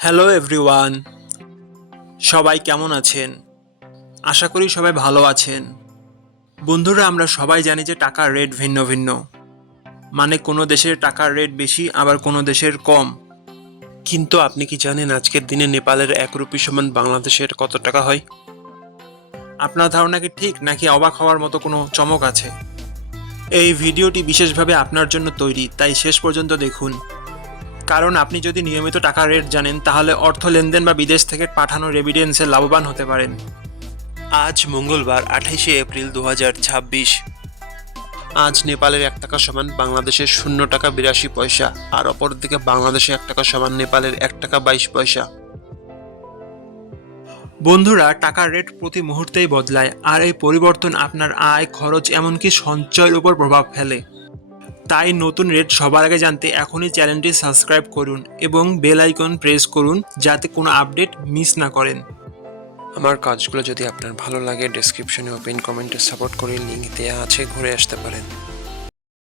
Hello everyone, সবাই কেমন আছেন? আশা করি সবাই ভালো আছেন। বন্ধুরা, আমরা সবাই জানি যে টাকার রেট ভিন্ন ভিন্ন। মানে কোনো দেশের টাকার রেট বেশি, আবার কোনো দেশের কম। কিন্তু আপনি কি জানেন আজকের দিনে নেপালের 1 রুপি সমান বাংলাদেশের কত টাকা হয়? আপনার ধারণা কি ঠিক, নাকি অবাক হওয়ার মতো কোনো চমক আছে? এই ভিডিওটি বিশেষভাবে আপনার জন্য তৈরি, তাই শেষ পর্যন্ত দেখুন। কারণ আপনি যদি নিয়মিত টাকার রেট জানেন, তাহলে অর্থ লেনদেন বা বিদেশ থেকে পাঠানো রেমিটেন্সে লাভবান হতে পারেন। আজ মঙ্গলবার 28শে এপ্রিল 2026। আজ নেপালের 1 টাকা সমান বাংলাদেশের 0 টাকা 82 পয়সা, আর অপরদিকে বাংলাদেশে 1 টাকা সমান নেপালের 1 টাকা 22 পয়সা। বন্ধুরা, টাকার রেট প্রতি মুহূর্তেই বদলায়, আর এই পরিবর্তন আপনার আয়, খরচ, এমনকি সঞ্চয়ের উপর প্রভাব ফেলে। তাই নতুন রেট সবার আগে জানতে এখনই চ্যানেলটি সাবস্ক্রাইব করুন এবং বেল আইকন প্রেস করুন, যাতে কোনো আপডেট মিস না করেন। আমার কাজগুলো যদি আপনার ভালো লাগে, ডেসক্রিপশনে ও পিন কমেন্টে সাপোর্ট করে লিঙ্ক দেওয়া আছে, ঘুরে আসতে পারেন।